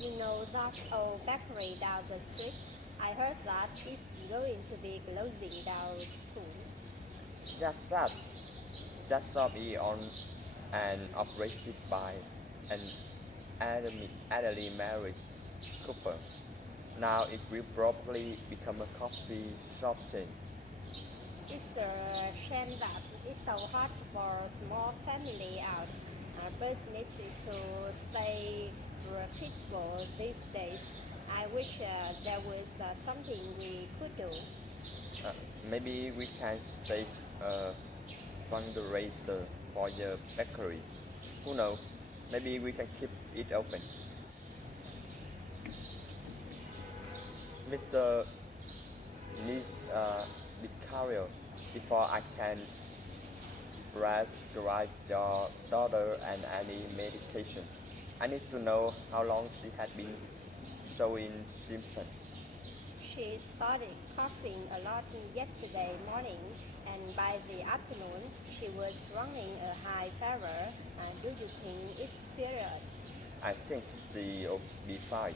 You know that old bakery down the street? I heard that it's going to be closing down soon. Just that, just shop is on and operated by an elderly married couple. Now it will probably become a coffee shop chain. It's a shame that it's so hard for a small family out. Business to stay profitable these days. I wish there was something we could do. Uh, Maybe we can stage a fundraiser for the bakery. Who knows? Maybe we can keep it open. Mr. needs DiCario before I can prescribe your daughter and any medication. I need to know how long she had been showing symptoms. She started coughing a lot yesterday morning, and by the afternoon, she was running a high fever. Do you think it's serious? I think she'll be fine.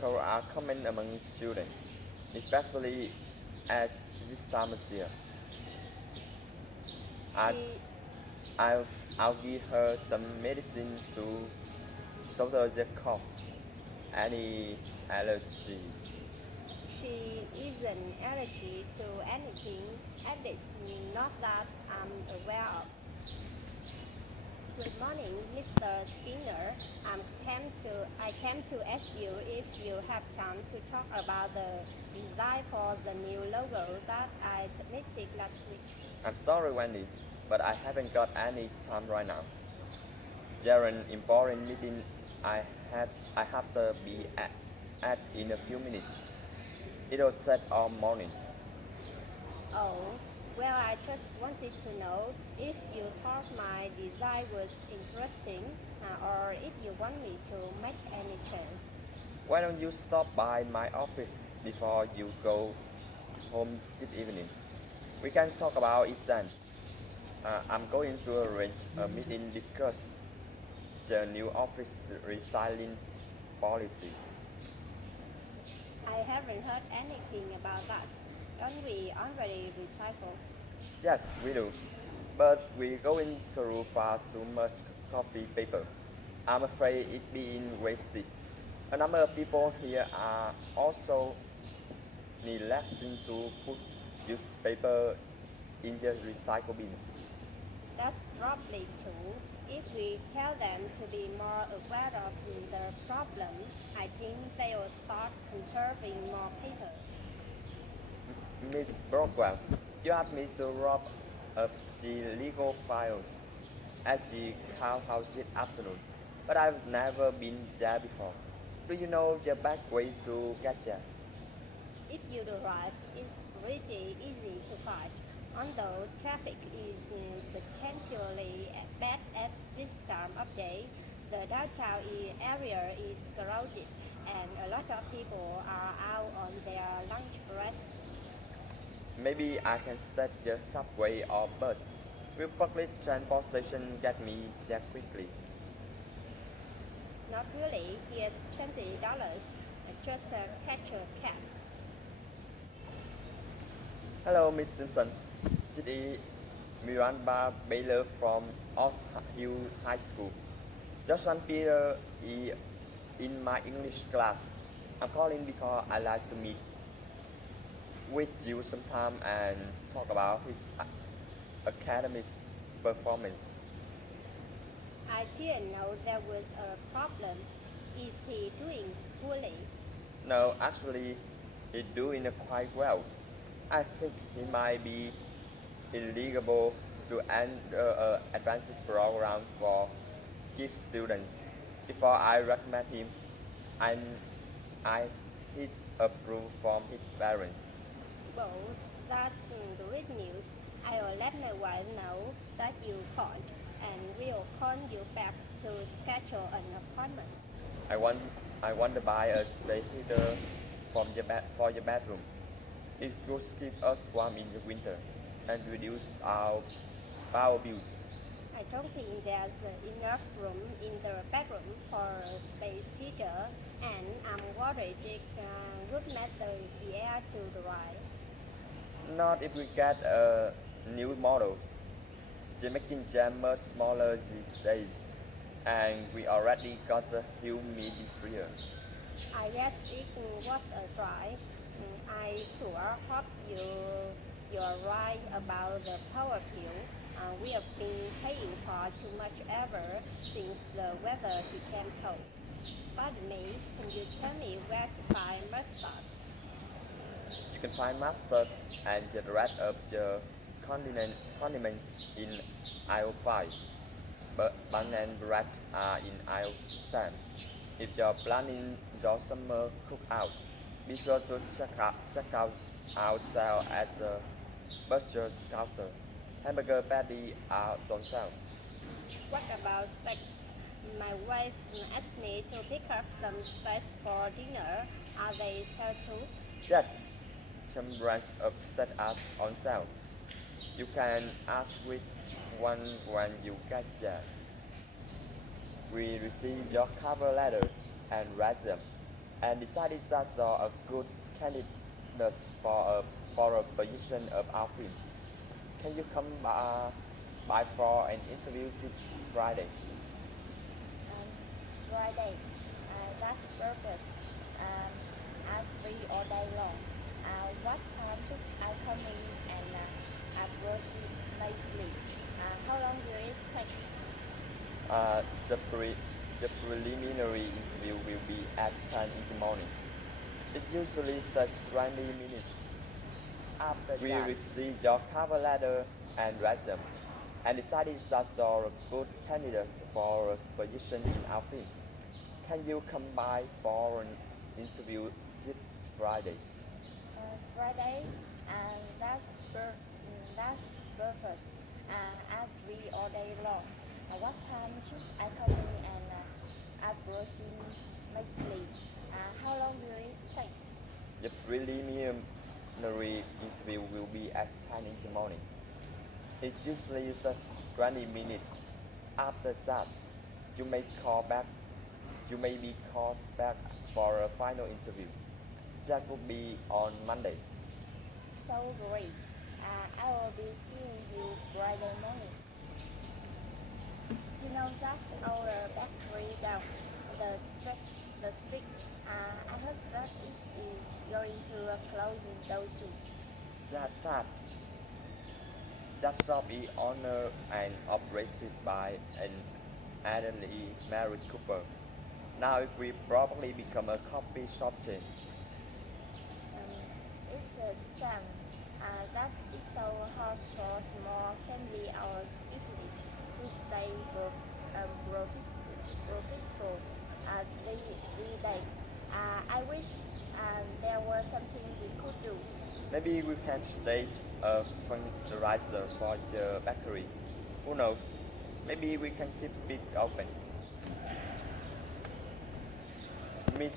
Colds are common among children, especially at this time of year. I, She I'll, I'll give her some medicine to soothe the cough. Any allergies? she isn't allergic to anything, at least not that I'm aware of. Good morning, Mr. Skinner. I came to ask you if you have time to talk about the design for the new logo that I submitted last week. I'm sorry, Wendy, but I haven't got any time right now. There an important meeting I had I have to be at in a few minutes. It'll take all morning. Oh, well, I just wanted to know if you thought my design was interesting or if you want me to make any change. Why don't you stop by my office before you go home this evening? We can talk about it then. I'm going to arrange a meeting because the new office recycling policy. I haven't heard anything about that. Don't we already recycle? Yes, we do. But we're going through far too much copy paper. I'm afraid it being wasted. A number of people here are also neglecting to put used paper in the recycle bins. That's probably true. If we tell them to be more aware of the problem, I think they will start conserving more paper. Miss Brockwell, you asked me to wrap up the legal files at the courthouse this afternoon, but I've never been there before. Do you know the best way to get there? If you drive, it's pretty easy to find. Although traffic is potentially bad at this time of day, the downtown area is crowded and a lot of people are out on their lunch breaks. Maybe I can take the subway or bus. Will public transportation get me there quickly? Not really, here's $20. Just catch a cab. Hello, Miss Simpson. This is Miranda Baylor from Old Hill High School. Your son Peter is in my English class. I'm calling because I like to meet with you sometime and talk about his academic performance. I didn't know there was a problem. Is he doing poorly? No, actually, he's doing quite well. I think he might be eligible to enter an advanced program for gift students. Before I recommend him, I, I need approval from his parents. Well, that's great news. I will let my wife know that you called and we'll call you back to schedule an appointment. I want I want to buy a space heater for your bedroom. It could keep us warm in the winter and reduce our power bills. I don't think there's enough room in the bedroom for a space heater. foraging would matter if the air too dry. Not if we get a new model. They're making jam much smaller these days, and we already got the humidifier. I guess it was a try. I sure hope you're right about the power bill. We have been paying for too much ever since the weather became cold. Pardon me, can you tell me where to find mustard? You can find mustard and the rest of the condiment in aisle 5, but bun and bread are in aisle 10. If you're planning your summer cookout, be sure to check out our sale at the butcher's counter. Hamburger patty are on sale. What about steaks? My wife asked me to pick up some steaks for dinner. Are they sold too? Yes, some brands of steak are on sale. You can ask which one when you get there. We received your cover letter and resume and decided that you are a good candidate for a position of our firm. Can you come by for an interview this Friday? Um, Friday. That's perfect. I'm free all day long. What time should I come in and approach it nicely? How long will it take? Uh, the, pre- the preliminary interview will be at 10 in the morning. It usually takes 20 minutes. After We that, received your cover letter and resume and decided that you're a good candidate for a position in our firm. Can you come by for an interview this Friday? Friday, and that's perfect. I'm free all day long. What time should I come in and approach it nicely? How long will it take? The preliminary interview will be at 10 in the morning. It usually takes 20 minutes. After that, you may call back. You may be called back for a final interview. That will be on Monday. So great. I will be seeing you Friday morning. You know that's our bakery down the street. The street. I heard that it is going to closing those soon. That's sad. That shop is owned and operated by an elderly married couple. Now it will probably become a coffee shop chain. It's a shame that it's so hard for small family-owned businesses to stay profitable these days. I wish there was something we could do. Maybe we can stage a fundraiser for the bakery. Who knows? Maybe we can keep it open. Miss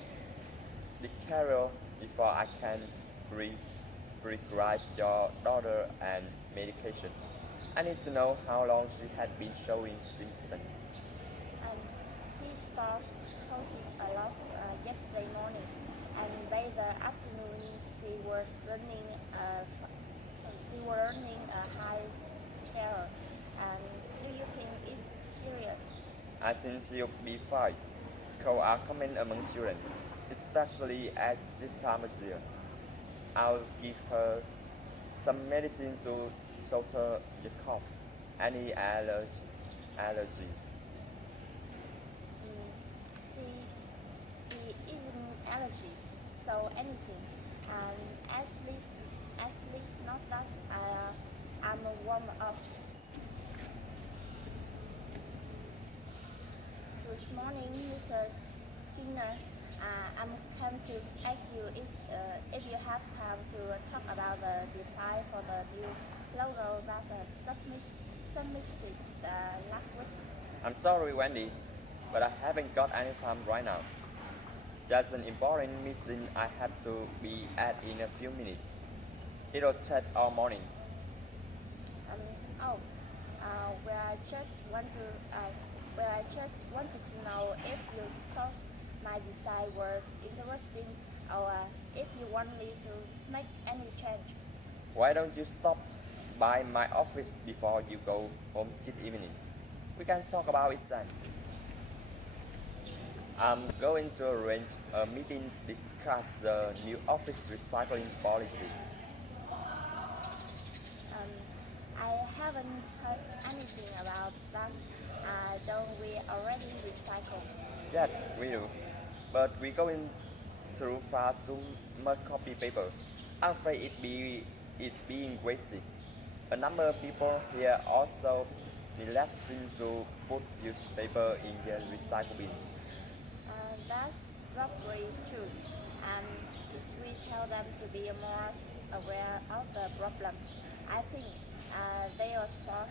the Carol, before I can prescribe your daughter and medication, I need to know how long she had been showing symptoms. And she started coughing a lot yesterday morning, and by the afternoon she was running a high fever. And do you think it's serious? I think she'll be fine. Cold are common among children, especially at this time of year. I'll give her some medicine to shelter the cough. Any allergies? Mm, she isn't allergic, so anything. And at least not that I'm a warm up. This morning, Mr. Skinner, I'm come to ask you if you have time to talk about the design for the new logo that submitted last week. I'm sorry, Wendy, but I haven't got any time right now. There's an important meeting I have to be at in a few minutes. It'll take all morning. Um, oh, where I just want to know if you thought my design website was interesting or if you want me to make any change. Why don't you stop by my office before you go home this evening? We can talk about it then. I'm going to arrange a meeting to discuss the new office recycling policy. Um, I haven't heard anything about that. Don't we already recycle? Yes, we do. But we're going through far too much copy paper. I'm afraid it being wasted. A number of people here also neglecting to put newspaper in their recycle bins. That's probably true. And if we tell them to be more aware of the problem, I think they will start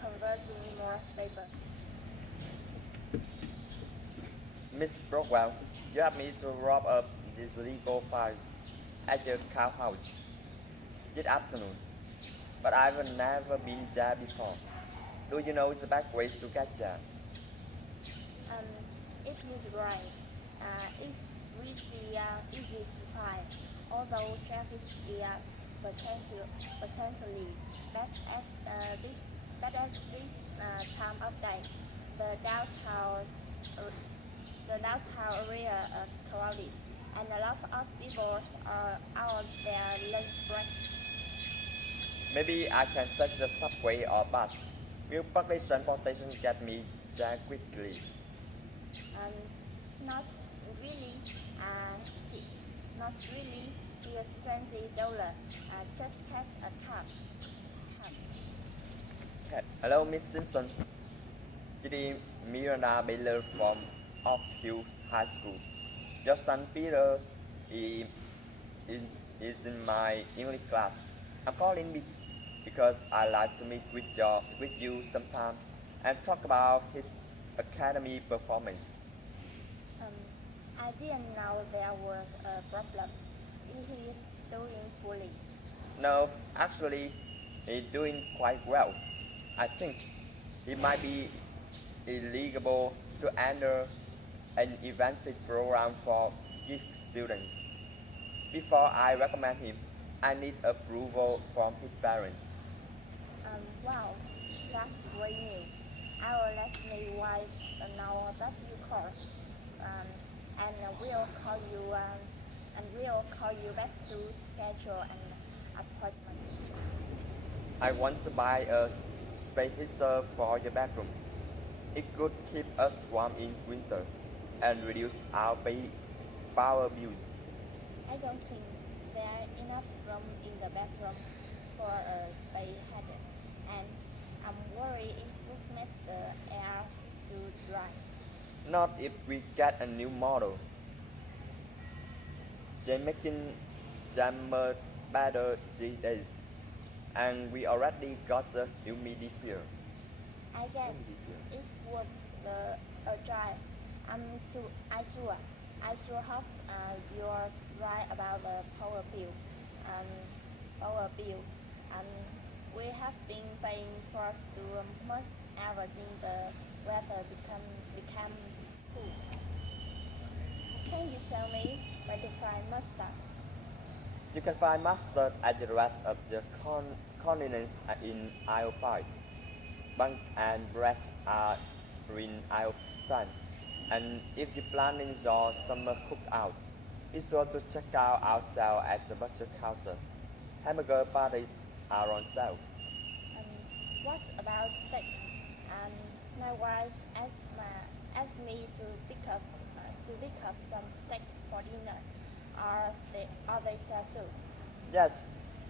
conversing more paper. Miss Brockwell, you have me to wrap up these legal files at your cow house this afternoon, but I've never been there before. Do you know the best way to get there? Um, if you drive, it's really easy to find, although traffic is potentially bad as this time of day. The downtown uh, the downtown area crowded, and a lot of people are out their lunch break. Maybe I can take the subway or bus. Will public transportation get me there quickly? Um, not really. Uh, he- Not really. Here's $20. Just catch a cab. Hello, Miss Simpson. Today, Miranda Baylor from Oak Hills High School. Your son Peter is, is, is in my English class. I'm calling because I like to meet with you sometime and talk about his academy performance. Um, I didn't know there was a problem. He is doing poorly. No, actually, he's doing quite well. I think he might be eligible to enter an inventive program for gift students. Before I recommend him, I need approval from his parents. Wow, that's great news. I will let my wife know that you called, um, and we'll call you back to schedule an appointment. I want to buy a space heater for your bedroom. It could keep us warm in winter and reduce our power bills. I don't think there enough room in the bathroom for a space heater, and I'm worried it would make the air too dry. Not if we get a new model. They're making them much better these days. And we already got the humidifier. I guess it's worth a try. I sure hope you're right about the power bill. Um, Power bill. Um, we have been paying for too much ever since the weather become cool. Can you tell me where to find more stuff? You can find mustard at the rest of the continents in aisle 5. Bun and bread are in aisle 10. And if you're planning your summer cookout, be sure to check out our sale at the butcher counter. Hamburger patties are on sale. Um, what about steak? Um, my wife asked me to pick up some steak for dinner. Are they sell too? Yes,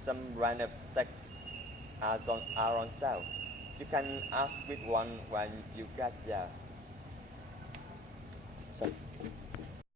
some random steak are on sale. You can ask which one when you get there.